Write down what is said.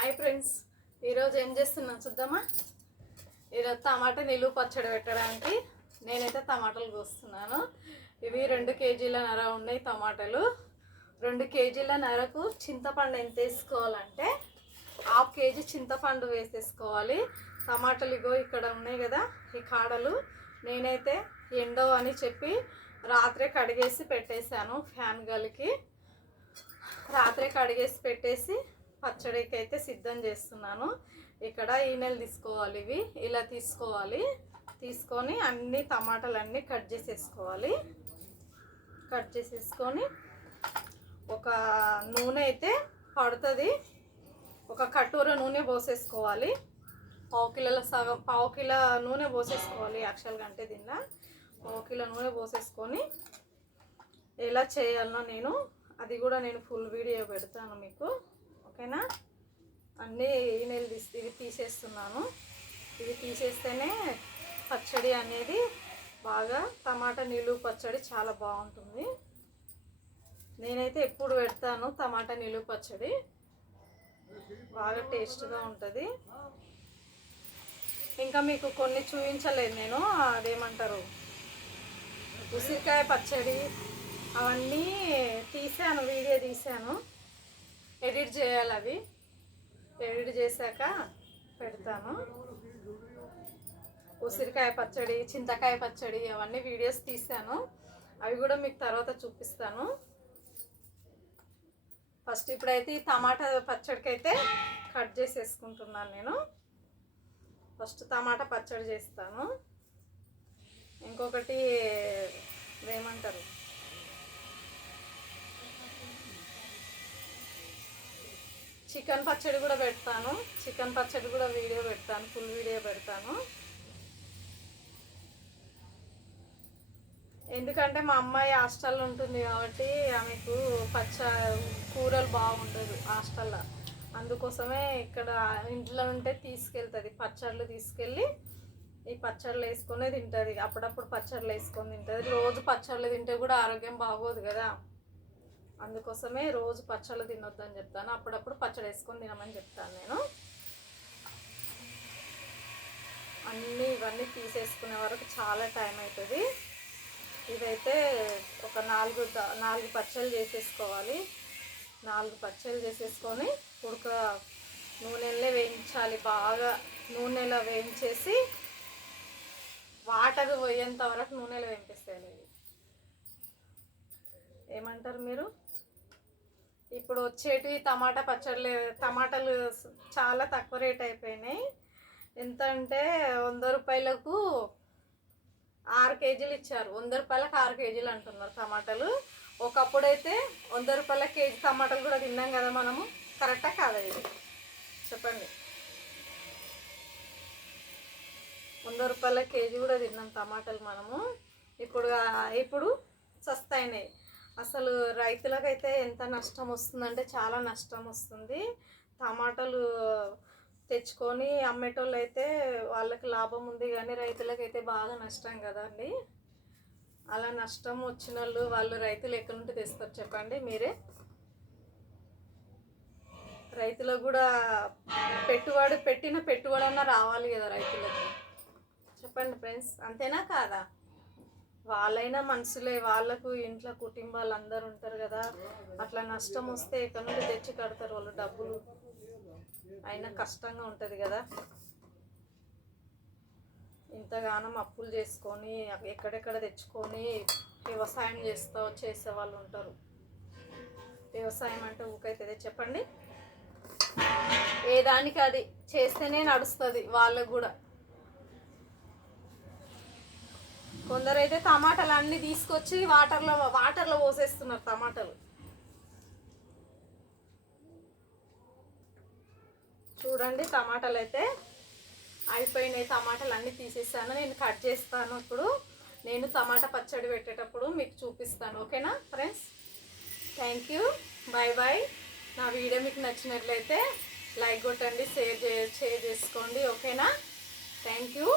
Hi friends, ఈరోజు ఏం చేస్తున్నా చూద్దామా. ఈరోజు టమాటా నిలువ పచ్చడి పెట్టడానికి నేనైతే టమాటాలు కోస్తున్నాను. ఇవి 2 కేజీలన్నర ఉన్నాయి టమాటాలు. 2 కేజీలన్నరకు చింతపండు ఎంత వేసుకోవాలంటే 1/2 కేజీ చింతపండు వేసేసుకోవాలి. టమాటాలు ఇగో ఇక్కడ ఉన్నాయి కదా, ఈ కాడలు నేనైతే ఎండో అని చెప్పి రాత్రే కడిగేసి పెట్టేశాను. ఫ్యాన్ గాలికి రాత్రే కడిగేసి పెట్టేసి పచ్చడికి అయితే సిద్ధం చేస్తున్నాను. ఇక్కడ ఈనెలు తీసుకోవాలి, ఇవి ఇలా తీసుకోవాలి. తీసుకొని అన్ని టమాటాలన్నీ కట్ చేసేసుకోవాలి. కట్ చేసేసుకొని ఒక నూనె అయితే పడుతుంది, ఒక కటోర నూనె పోసేసుకోవాలి. పావు కిలో నూనె పోసేసుకోవాలి. యాక్చువల్గా అంటే దీనిలో పావు కిలో నూనె పోసేసుకొని ఎలా చేయాలన్నా అది కూడా నేను ఫుల్ వీడియో పెడతాను మీకు, ఓకేనా. అన్నీ ఈనెలు ఇవి తీసేస్తున్నాను. ఇవి తీసేస్తేనే పచ్చడి అనేది బాగా టమాటా నిలువ పచ్చడి చాలా బాగుంటుంది. నేనైతే ఎప్పుడు పెడతాను టమాటా నిలువ పచ్చడి, బాగా టేస్ట్గా ఉంటుంది. ఇంకా మీకు కొన్ని చూపించలేదు నేను, అదేమంటారు ఉసిరికాయ పచ్చడి అవన్నీ తీసాను, వీడియో తీసాను. ఎడిట్ చేయాలి, అవి ఎడిట్ చేశాక పెడతాను. ఉసిరికాయ పచ్చడి, చింతకాయ పచ్చడి అవన్నీ వీడియోస్ తీసాను, అవి కూడా మీకు తర్వాత చూపిస్తాను. ఫస్ట్ ఇప్పుడైతే ఈ టమాటా పచ్చడికి అయితే కట్ చేసేసుకుంటున్నాను నేను. ఫస్ట్ టమాటా పచ్చడి చేస్తాను. ఇంకొకటి ఏమంటారు చికెన్ పచ్చడి కూడా పెడతాను. చికెన్ పచ్చడి కూడా వీడియో పెడతాను, ఫుల్ వీడియో పెడతాను. ఎందుకంటే మా అమ్మాయి హాస్టల్లో ఉంటుంది కాబట్టి ఆమెకు కూరలు బాగుండదు హాస్టల్లో. అందుకోసమే ఇక్కడ ఇంట్లో ఉంటే తీసుకెళ్తుంది, పచ్చళ్ళు తీసుకెళ్ళి ఈ పచ్చళ్ళు వేసుకొని తింటుంది. అప్పుడప్పుడు పచ్చళ్ళు వేసుకొని తింటుంది. రోజు పచ్చళ్ళు తింటే కూడా ఆరోగ్యం బాగోదు కదా, అందుకోసమే రోజు పచ్చళ్ళు తినొద్దని చెప్తాను. అప్పుడప్పుడు పచ్చడి వేసుకొని తినమని చెప్తాను నేను. ఇవన్నీ తీసేసుకునే వరకు చాలా టైం అవుతుంది. ఇదైతే ఒక 4 పచ్చళ్ళు చేసేసుకోవాలి. 4 పచ్చళ్ళు చేసేసుకొని నూనెలో వేయించాలి. బాగా నూనెలో వేయించేసి వాటర్ పోయేంత వరకు నూనెలో వేయించేసేయాలి. ఏమంటారు మీరు? ఇప్పుడు వచ్చేటివి టమాటా పచ్చళ్ళు, టమాటాలు చాలా తక్కువ రేట్ అయిపోయినాయి. ఎంత అంటే 100 రూపాయలకు 6 కేజీలు ఇచ్చారు. 100 రూపాయలకు 6 కేజీలు అంటున్నారు టమాటాలు. ఒకప్పుడైతే 100 రూపాయల కేజీ టమాటాలు కూడా తిన్నాం కదా మనము. కరెక్టా కాదా ఇది చెప్పండి? 100 రూపాయల కేజీ కూడా తిన్నాం టమాటాలు మనము. ఇప్పుడు సస్తైనాయి. అసలు రైతులకైతే ఎంత నష్టం వస్తుందంటే చాలా నష్టం వస్తుంది. టమాటాలు తెచ్చుకొని అమ్మేటోళ్ళు అయితే వాళ్ళకి లాభం ఉంది, కానీ రైతులకైతే బాగా నష్టం కదండి. అలా నష్టం వచ్చిన వాళ్ళు రైతులు ఎక్కడి నుండి తెస్తారు చెప్పండి మీరే? రైతులకు కూడా పెట్టిన పెట్టుబడి అన్నా రావాలి కదా రైతులకి, చెప్పండి ఫ్రెండ్స్, అంతేనా కాదా? వాళ్ళైనా మనుషులే, వాళ్ళకు ఇంట్లో కుటుంబాలు అందరు ఉంటారు కదా. అట్లా నష్టం వస్తే ఎక్కడి నుండి తెచ్చి కడతారు వాళ్ళు డబ్బులు? అయినా కష్టంగా ఉంటుంది కదా. ఇంతగానం అప్పులు చేసుకొని ఎక్కడెక్కడ తెచ్చుకొని వ్యవసాయం చేసే వాళ్ళు ఉంటారు. వ్యవసాయం అంటే ఊకైతుంది చెప్పండి? ఏ దానికి అది చేస్తేనే నడుస్తుంది వాళ్ళకు కూడా. కొందరైతే టమాటాలు అన్నీ తీసుకొచ్చి వాటర్లో పోసేస్తున్నారు టమాటాలు. చూడండి, టమాటాలు అయితే అయిపోయినాయి. టమాటాలు అన్నీ తీసేసాను, నేను కట్ చేస్తాను. ఇప్పుడు నేను టమాటా పచ్చడి పెట్టేటప్పుడు మీకు చూపిస్తాను, ఓకేనా friends? Thank you, bye bye. నా వీడియో మీకు నచ్చినట్లయితే లైక్ కొట్టండి, షేర్ చేసుకోండి, ఓకేనా? Thank you.